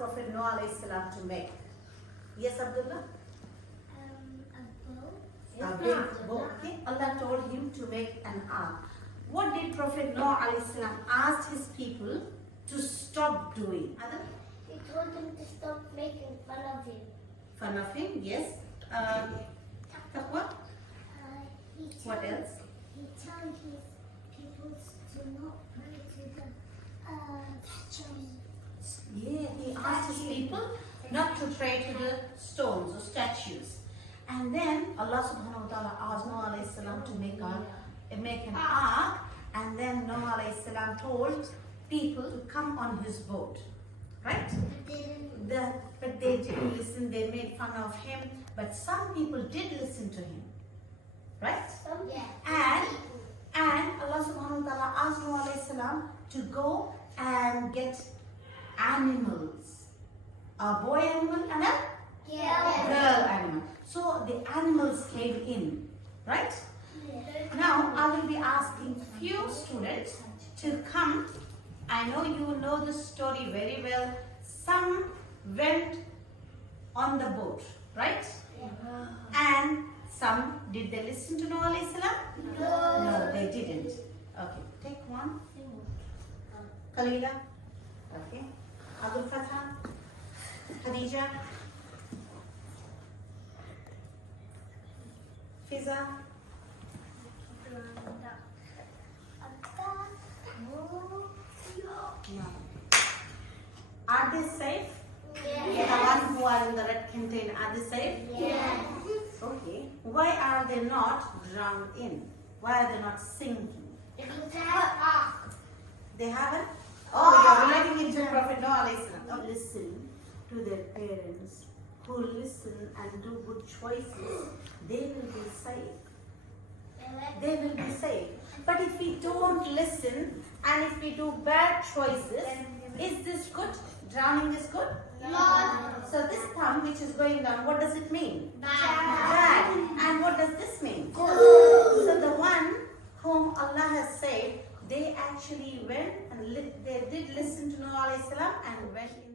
Prophet Nūḥ Alayhi to make? Yes, Abdullah? A big boat. Okay. Allah told him to make an ark. What did Prophet Nūḥ Alayhi ask his people to stop doing? Adam? He told them to stop making fun of him. Fun of him, yes. Taqwa? What else? He told his people to not pray to the statues. Yeah, he asked his people not to pray to the stones or statues. And then Allah SWT asked Nūḥ Alayhi to make an ark, and then Nūḥ Alayhi told people to come on his boat. Right? But they didn't listen, they made fun of him, but some people did listen to him. Right? And Allah SWT asked Nūḥ Alayhi to go and get animals. A boy animal and a girl animal. So the animals came in, right? Now I will be asking few students to come. I know you know the story very well. Some went on the boat, right? And some, did they listen to Nūḥ Alayhi salam? No, they didn't. Okay, take one. Khalila. Okay. Abdul Fatah. Khadija. Fiza. No. Are they safe? Yes. The ones who are in the red container, are they safe? Yes. Okay. Why are they not drowned in? Why are they not sinking? They haven't? Oh, you're relating it to Prophet Nūḥ Alayhi salam. Listen to their parents who listen and do good choices. They will be safe. They will be safe. But if we don't listen and if we do bad choices, is this good? Drowning is good? No. So this thumb which is going down, what does it mean? Bad. And what does this mean? Good. So the one whom Allah has saved, they actually went and they did listen to Nūḥ Alayhi salam and went in